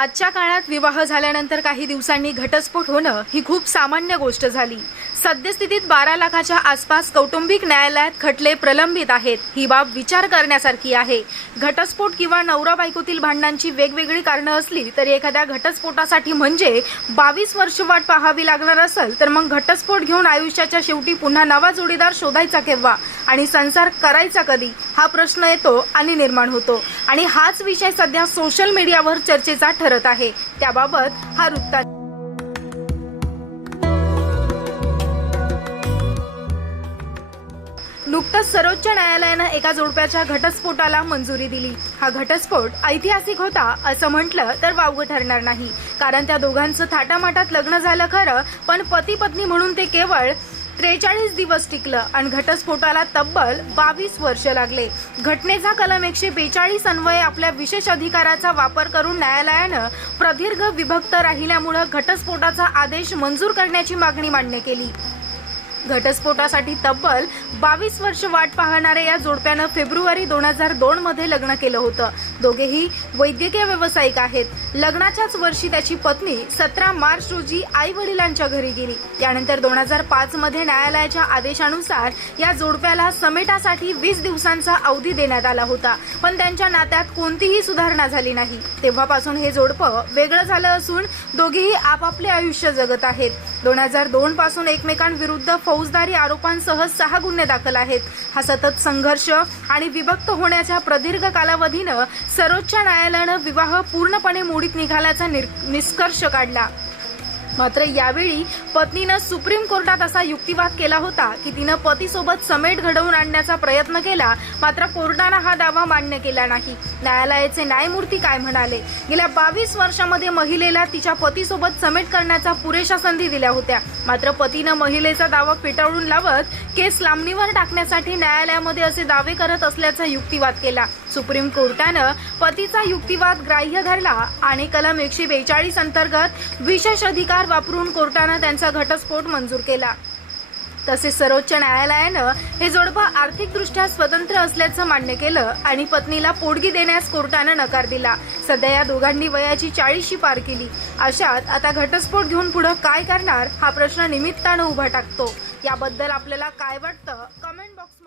आजच्या काळात विवाह झाल्यानंतर काही दिवसांनी घटस्फोट होणं ही खूप सामान्य गोष्ट झाली. सद्यस्थितीत बारा लाखाच्या आसपास कौटुंबिक न्यायालयात खटले प्रलंबित आहेत. ही बाब विचार करण्यासारखी आहे. घटस्फोट किंवा नवरा बायकोतील भांडणांची वेगवेगळी कारणं असली तरी एखाद्या घटस्फोटासाठी म्हणजे बावीस वर्ष वाट पाहावी लागणार असेल तर मग घटस्फोट घेऊन आयुष्याच्या शेवटी पुन्हा नवा जोडीदार शोधायचा केव्हा? आणि संसार करायचा कधी? हा प्रश्न येतो आणि निर्माण होतो. आणि हाच विषय सध्या सोशल मीडियावर चर्चेचा ठरत आहे. त्याबाबत हा वृत्तांत नुकतंच सर्वोच्च न्यायालयानं एका जोडप्याच्या घटस्फोटाला मंजुरी दिली. हा घटस्फोट ऐतिहासिक होता असं म्हटलं तर वावगं ठरणार नाही. कारण त्या दोघांचं थाटामाटात लग्न झालं खरं पण पती पत्नी म्हणून ते केवळ त्रेचाळीस दिवस टिकलं आणि घटस्फोटाला तब्बल बावीस वर्ष लागले. घटनेचा कलम एकशे बेचाळीस अन्वये आपल्या विशेष अधिकाराचा वापर करून न्यायालयानं प्रदीर्घ विभक्त राहिल्यामुळं घटस्फोटाचा आदेश मंजूर करण्याची मागणी मान्य केली. घटस्फोटासाठी तब्बल बावीस वर्ष वाट पाहणाऱ्या या जोडप्यानं फेब्रुवारी दोन हजार दोन मध्ये लग्न केलं होतं. दोघेही वैद्यकीय व्यावसायिक आहेत. लग्नाच्याच वर्षी त्याची पत्नी सतरा मार्च रोजी आई वडिलांच्या घरी गेली. त्यानंतर दोन हजार पाच मध्ये न्यायालयाच्या आदेशानुसार या जोडप्याला समेटासाठी वीस दिवसांचा अवधी देण्यात आला होता. पण त्यांच्या नात्यात कोणतीही सुधारणा झाली नाही. तेव्हापासून हे जोडपं वेगळं झालं असून दोघेही आपापले आयुष्य जगत आहेत. दोन हजार दोन पासून एकमेकांविरुद्ध फौजदारी आरोपांसह सहा गुन्हे दाखल आहेत. हा सतत संघर्ष आणि विभक्त होण्याच्या प्रदीर्घ कालावधीनं सर्वोच्च न्यायालयानं विवाह पूर्णपणे मोडीत निघाल्याचा निर- निष्कर्ष काढला. मात्र यावेळी पत्नीनं सुप्रीम कोर्टात असा युक्तिवाद केला होता की तिनं पतीसोबत समेट घडवून आणण्याचा प्रयत्न केला मात्र कोर्टानं हा दावा मान्य केला नाही. न्यायालयाचे न्यायमूर्ती काय म्हणाले? गेल्या बावीस वर्षामध्ये महिलेला तिच्या पतीसोबत समेट करण्याचा पुरेशा संधी दिल्या होत्या. मात्र पतीनं महिलेचा दावा फेटाळून लावत केस लांबणीवर टाकण्यासाठी न्यायालयामध्ये असे दावे करत असल्याचा युक्तिवाद केला. सुप्रीम कोर्टानं पतीचा युक्तिवाद ग्राह्य धरला आणि कलम एकशे बेचाळीस अंतर्गत विशेष अधिकार वापरून कोर्टानं त्यांचा घटस्फोट मंजूर केला. तसेच सर्वोच्च न्यायालयानं हे जोडपं आर्थिकदृष्ट्या स्वतंत्र असल्याचं मान्य केलं आणि पत्नीला पोडगी देण्यास कोर्टानं नकार दिला. सध्या या दोघांनी वयाची चाळीशी पार केली. अशात आता घटस्फोट घेऊन पुढे काय करणार हा प्रश्न निमित्तानं उभा टाकतो. याबद्दल आपल्याला काय वाटतं? Comment box